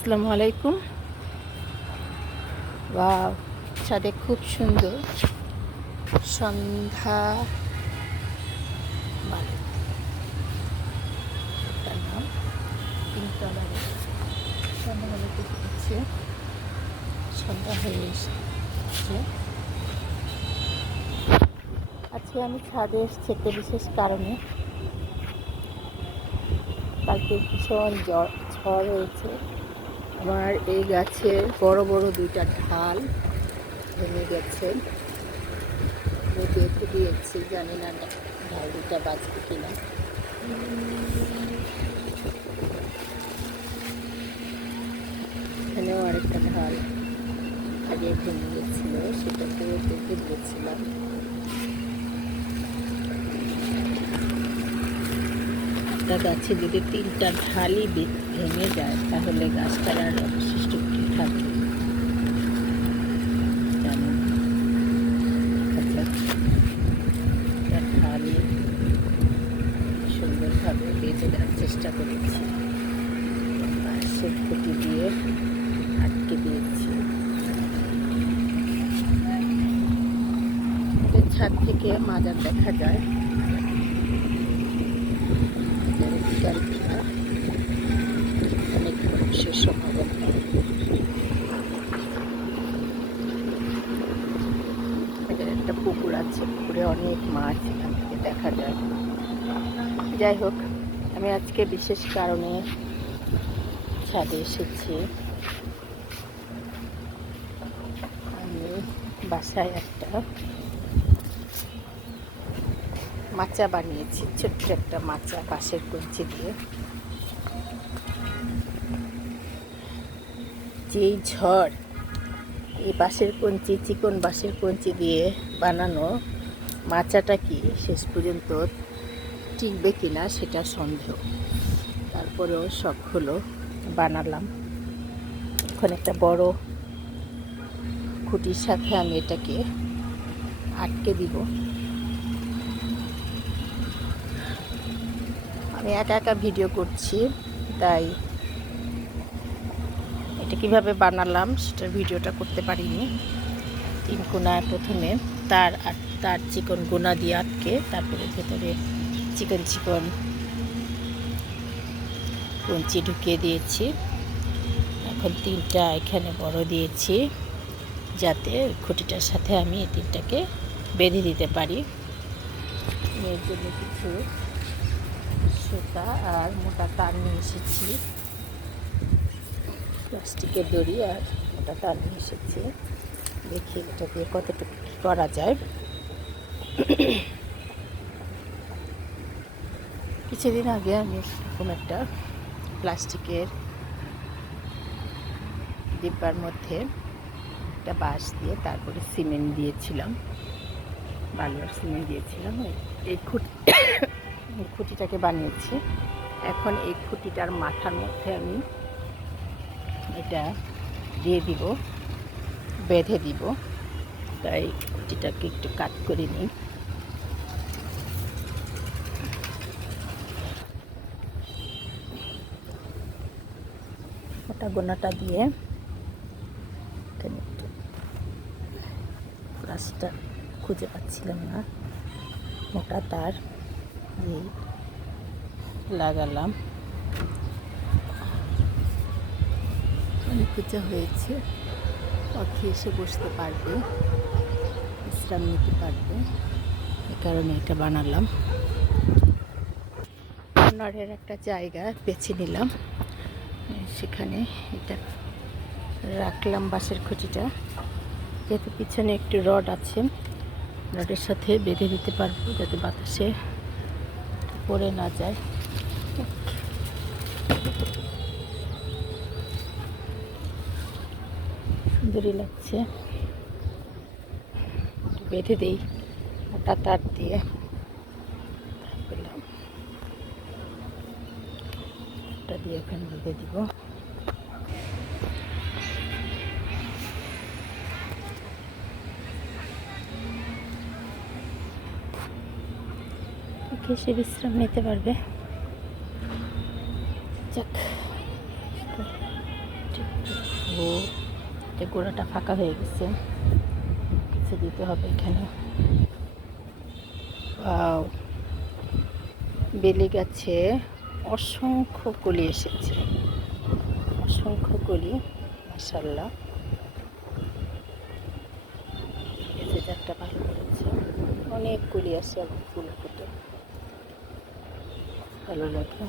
আসসালামু আলাইকুম। বা ছাদে খুব সুন্দর। সন্ধ্যা বাড়ি সন্ধ্যা এসেছে। আজকে আমি ছাদে এসেছি একটা বিশেষ কারণে। কালকে ভীষণ জ্বর, ঝড় হয়েছে। আমার এই গাছের বড় বড় দুইটা ঢাল ভেঙে গেছে। দেখে দিয়েছি, জানি না ঢাল দুটা বাঁচবে কিনা। এখানেও আরেকটা ঢাল আগে ভেঙে গেছিল, সেটাকেও দেখে দিয়েছিলাম। একটা গাছে যদি তিনটা ঢালই ভেঙে যায়, তাহলে গাছটার আর অবশিষ্ট কি থাকে সুন্দরভাবে বেঁচে দেওয়ার চেষ্টা করেছি। দিয়ে আটকে দিয়েছি। ছাদ থেকে মাজার দেখা যায় বিকাল বেলা অনেক মানুষের সমাগম হয়। এখানে একটা পুকুর আছে, পুকুরে অনেক মাছ এখান থেকে দেখা যায়। যাই হোক, আমি আজকে বিশেষ কারণে ছাদে এসেছি। আমি বাসায় একটা মাচা বানিয়েছি, ছোট্ট একটা মাচা পাশের কঞ্চি দিয়ে। যেই ঝড় এই বাঁশের কঞ্চি, চিকন বাঁশের কঞ্চি দিয়ে বানানো মাচাটা কি শেষ পর্যন্ত টিকবে কিনা সেটা সন্দেহ। তারপরেও শখ হলো, বানালাম। এখন একটা বড় খুঁটির সাথে আমি এটাকে আটকে দিব। আমি একা একা ভিডিও করছি, তাই এটা কীভাবে বানালাম সেটার ভিডিওটা করতে পারিনি। তিন কোনায় প্রথমে তার আর তার চিকন গোনা দিয়ে আটকে তারপরে ভেতরে চিকন চিকন কঞ্চি ঢুকিয়ে দিয়েছি। এখন তিনটা এখানে বড় দিয়েছি যাতে খুঁটিটার সাথে আমি এই তিনটাকে বেঁধে দিতে পারি। এর জন্য কিছু সুতা আর মোটা তার নিয়ে এসেছি। প্লাস্টিকের দড়ি আর ওটা তার এসেছে দেখি এটা দিয়ে কতটুকু কী করা যায়। কিছুদিন আগে আমি এরকম একটা প্লাস্টিকের ডিব্বার মধ্যে একটা বাঁশ দিয়ে তারপরে সিমেন্ট দিয়েছিলাম। বালু আর সিমেন্ট দিয়েছিলাম। এই- খুঁটি খুঁটিটাকে বানিয়েছি। এখন এই খুঁটিটার মাথার মধ্যে আমি এটা দিয়ে দিব, বেঁধে দিব। তাই খুঁটিটাকে একটু কাট করে নিই। ওটা গোনাটা দিয়ে এখানে একটু প্লাসটা খুঁজে পাচ্ছিলাম না। মোটা তার দিয়ে লাগালাম। অনেক কিছু হয়েছে। পাখি এসে বসতে পারবে। বিশ্রাম নিতে পারবে। এ কারণে এটা বানালাম। কর্নারের একটা জায়গা বেছে নিলাম। সেখানে এটা রাখলাম বাঁশের খুঁটিটা। যেহেতু পিছনে একটু রড আছে, রডের সাথে বেঁধে দিতে পারব যাতে বাতাসে পড়ে না যায়। সুন্দরই লাগছে। বেঁধে দিই, মোটা তার দিয়ে। ওটা দিয়ে ওখানে বেঁধে দিব। ওকে সে বিশ্রাম নিতে পারবে? যে গোড়াটা ফাঁকা হয়ে গেছে। কিছু দিতে হবে এখানে! বেলে গাছে অসংখ্য কলি এসেছে। অসংখ্য কলি মাসাল্লাহ একটা ভালো করেছে। অনেক কলি আছে ফুল ফুটে। ভালো লাগে।